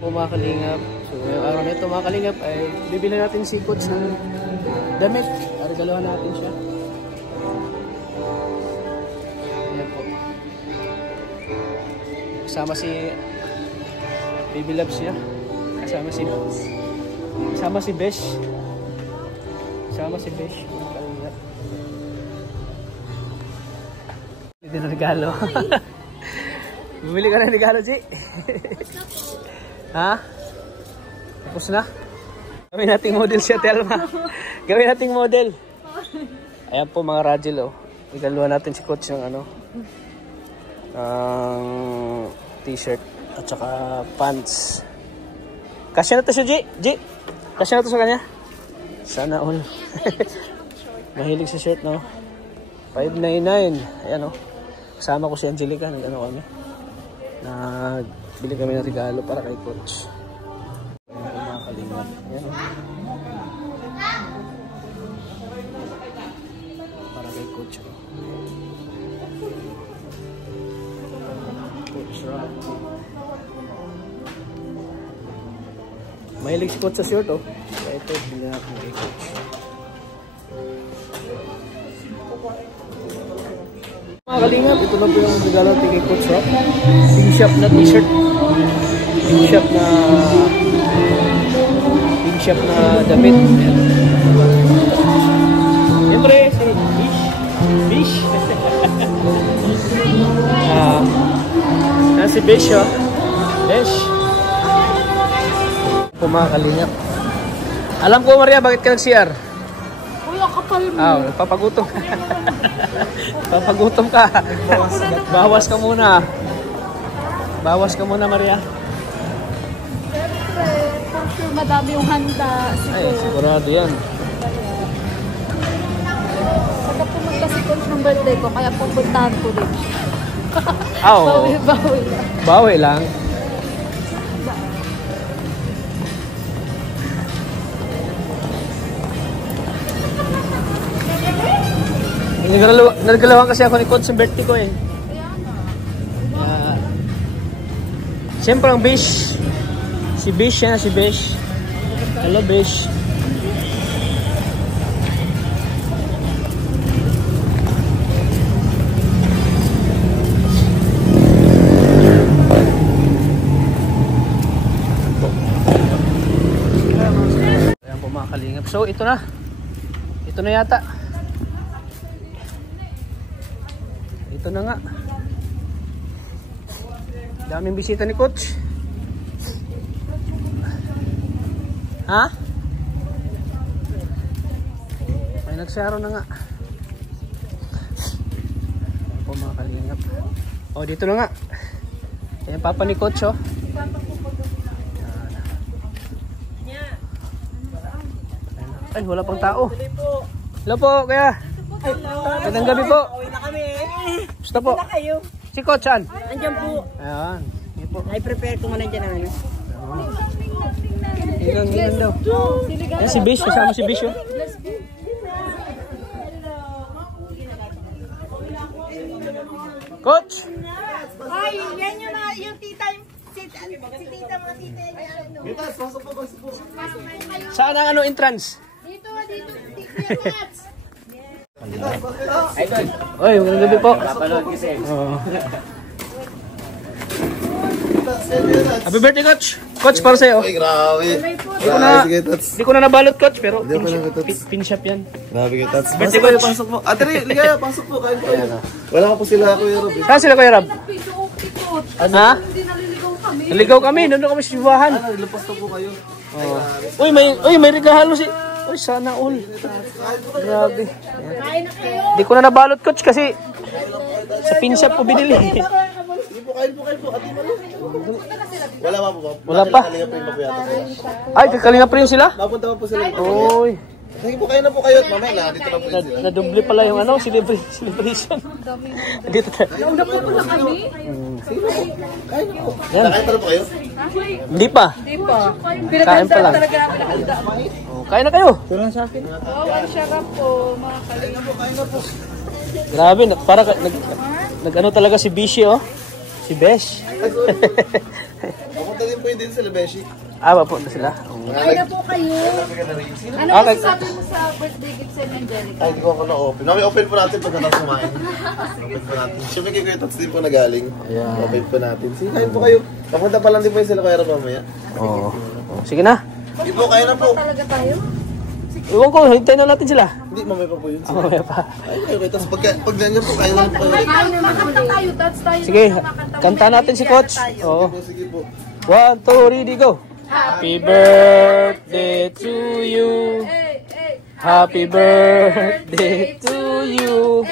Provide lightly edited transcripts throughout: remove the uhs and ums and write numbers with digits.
Mga kalingap. So ngayong araw na ito mga kalingap ay bibili natin si Coach ng damit. Regalohan natin siya. Ayan po. Kasama si Baby Loves niya. Kasama si Besh. Kasama si Besh. Mga kalingap. Hindi na regalo. Bumili ka ng regalo, G. Ha? Tapos na? Gawin nating model siya, Telma. Gawin nating model. Ayan po mga Rajil, oh. Igaluhan natin si Coach ng ano, t-shirt at saka pants. Kasya na to siya, G. Kasya na to sa kanya. Sana all. Mahilig sa shirt, no? 599. Ayan, oh. Kasama ko si Angelica. Nag-ano kami. Nagbili kami ng regalo para kay Coach. Mga kalingap. Ayan, oh. Para kay Coach, oh. Coach Rocky. Mahilig si Coach sa shirt, oh. Kaya ito, bili natin kay Coach. Mga kalingap, ito lang po yung regalo natin kay Coach Rock. Pink shop na t-shirt. Pink shop na damit. Siyempre, si Bish. Si Bish, oh. Bish. Po mga kalingap. Alam ko, Maria, bakit ka nag-CR? Kuya, kapal mo. Papagutom ka. Papagutom ka. Bawas ka muna. Bawas ka muna, Maria. Siyempre, for sure, madami yung handa. Ay, sigurado yan. Saka pumunta si Coach ng birthday ko, kaya pupuntahan ko din. Bawi lang. Bawi lang. Nagalawan kasi ako ni Coach sa birthday ko, eh. Siyempre ang Bish. Si Bish yan, si Bish. Hello, Bish. Ayan po mga kalingap. So ito na. Ito na yata. Ito na nga. Daming bisita ni Coach. Ha? May nagsaro na nga. Ayan po mga kalingap. Oh, dito na nga. Ayan papa ni Coach, oh. Ay, wala pang tao. Hello po, kaya. Magandang gabi po. Uwi na kami. Gusto po. Wala kayo. Si Coach, saan? Andiyan po. Ayan. Ayan po. I-prepare ko muna dyan naman. Ilan daw. Ayan si Bish. Kasama si Bish, oh. Coach! Ay, yan yung tita, si tita, mga tita. Bitas, pasok po. Saan ang ano entrance? Dito. Oy, magandang gabi po. Happy birthday, Coach. Coach, para sa'yo. Ay, grabe. Hindi ko na nabalot, Coach, pero Hindi ko na pin shop yan. Grabe kayo, Tats. Birthday, Coach. Pasok po. Ate, ligaya, pasok po. Kain po. Wala ko po sila, Kuya Rob. Saan sila, Kuya Rob? Ha? Hindi naliligaw kami. Naligaw kami, nandun kami sa sibahan. Naglapas na po kayo. Uy, may regalo si... Uy, sana all. Grabe. Kain na kayo. Hindi ko na nabalot, Coach, kasi sa pin shop ko binili. Sige po, kain po. Ate, malo. Wala pa po. Wala pa. Kalinga po yung mapuyata po. Ay, kakalinga pa rin sila? Mapunta pa po sila. Uy. Sige po, kain na po kayo. At mamaya na, dito na po yun sila. Nadoble pala yung ano, celebration. Dito tayo. Nauna po na kami. Sige po. Kain na po. Yan. Nakain pa rin po kayo? Hindi pa. Hindi pa. Kain pa lang. Talaga nakahanda. Oh, kain na kayo. Wow, ang sarap po, mga kalingap. Kain na po. Grabe, para nag ano talaga si Bishi, oh. Si Besh. Papunta din po yung din sila, Beshi. Papunta sila. Kaya po kayo. Ano Okay. masasabi mo sa birthday gift sa Angelica? Ay, hindi ko ako na-open. Okay, open po natin pagkatapos kumain. Open po natin. Siyempre kay Kuya Tots din po nagaling. Ayan. Open po natin. Sige, kain po kayo. Papunta pa lang din po yung sila Kuya Ram mamaya. Oo. Sige na. Hindi po, kaya na po. Talaga tayo? Iwan ko, hintayin na natin sila. Hindi, mamaya pa po yun. Sige. Mamaya pa. Ay, okay. Tapos pag nandiyan po, kaya lang po kayo. Makanta tayo, Tats tayo. Sige, kanta natin si Coach. Oo. Sige po. 1, 2, ready, go. Happy birthday to you. Happy birthday to you.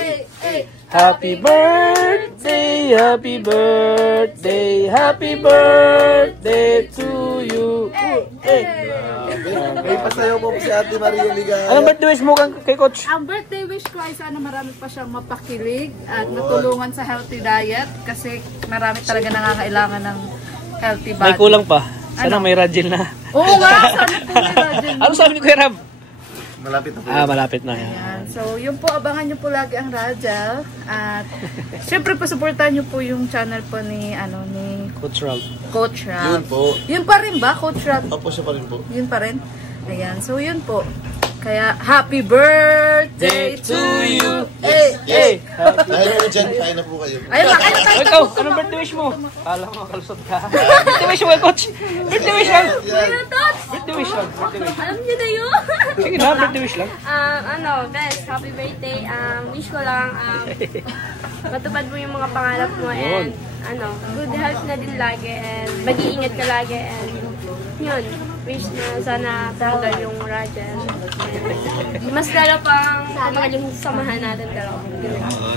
Happy birthday, happy birthday, happy birthday to you. May pasayaw po si Ate Maria Ligaya. Anong birthday wish mo kay Coach? Ang birthday wish ko ay sana marami pa siyang mapakilig at matulungan sa healthy diet kasi marami talaga nangangailangan ng healthy body. May kulang pa. Sana may radil na. Oo nga, sana po may radyo. Ano sabi ni Kuya Ram? Malapit na po. Malapit na yan. Ayan. So, yun po, abangan nyo po lagi ang Rajal. At, syempre, pasuportahan nyo po yung channel po ni, ni Coach Ram. Coach Yun Rab. po. Yun pa rin ba, Coach Rab? Opo, siya pa rin po. Yun pa rin. Ayan. So, yun po. Kaya, happy birthday to you! Hey! Dahil po dyan, kain na po kayo. Ayun, kain na tayo. Ikaw, anong birthday wish mo? Kala mo, kalusot ka. Birthday wish mo kay Coach. Birthday wish lang. Birthday wish lang. Birthday wish. Alam niyo na yun? Sige na, birthday wish lang. Guys, happy birthday. Wish ko lang, matupad mo yung mga pangarap mo and, good health na din lagi and mag-iingat ka lagi and, yun, wish na sana tagal yung Rajal. Mas lalo pang tumagal yung samahan natin pero,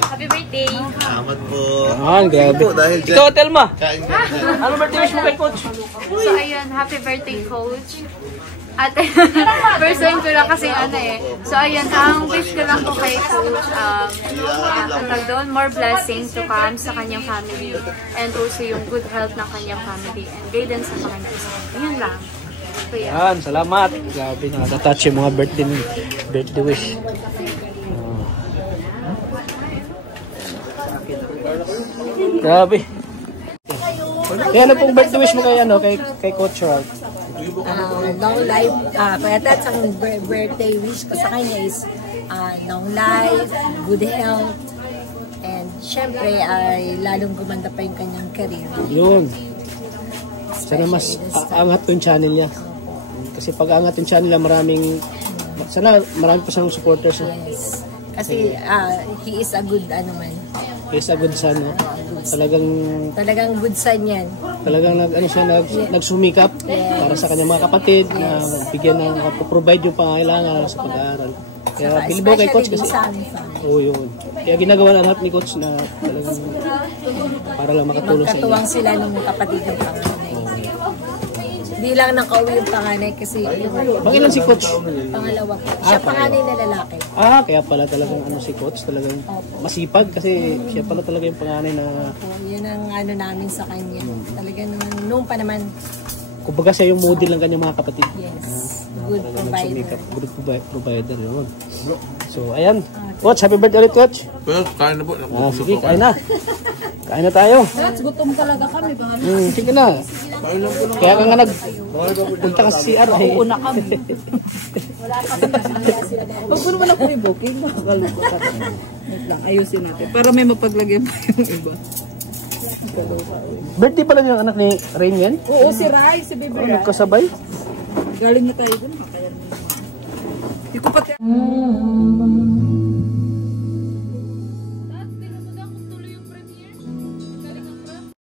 happy birthday! Salamat po. Grabe. Po, dahil dyan, Ikaw, Telma. kain ka. Anong birthday wish mo kay Coach? So, ayun, happy birthday, Coach. At, first time ko lang kasi So, ayun, ang wish ko lang po kay Coach, doon, more blessings to come sa kanyang family and also yung good health ng kanyang family and guidance sa kanyang isa. Yun lang. So, yeah. Yan, salamat. Grabe, nakaka-touch yung mga birthday wish. Grabe. Kaya ano pong birthday wish mo kay Coach Ralph? Long life, kaya that's ang birthday wish ko sa kanya is long life, good health, and syempre ay lalong gumanda pa yung kanyang career. Yun. Sana mas aangat yung channel niya. Kasi pag aangat yung channel niya, sana marami pa siyang supporters. Yes. Kasi he is a good He is a good son. No? Talagang good son yan. Talagang nagsumikap para sa kanyang mga kapatid na bigyan ng provide yung pangangailangan sa pag-aaral. Kaya bilbo kay Coach kasi yun. Kaya ginagawa na lahat ni Coach na talagang para lang makatulong sa inyo. Magkatuwang sila nung kapatid ng panganay. Hindi lang nakauwi yung panganay kasi Pangilan si Coach? Pangalawa po. Siya panganay na lalaki. Kaya pala talagang si Coach talagang masipag kasi siya pala talaga yung panganay na Yun ang namin sa kanya. Talagang noong pa naman, kumbaga siya yung model ng kanyang mga kapatid. yes, good provider. Good provider yun. So, ayan. Coach, happy birthday ulit, Coach. Well, kain na po. Sige, kain na. Kain na tayo. Gutom talaga kami. Sige na. Kaya ka nga nagpunta ka sa CR. Una kami. Pag puro wala ko yung booking, makakalungkot ka. Ayusin natin. Para may mapaglagyan pa yung iba. Birthday pala yung anak ni Rain yan? Oo, si Rai, si Baby Rai. Nagkasabay? Galing na tayo dun. Hindi ko pati...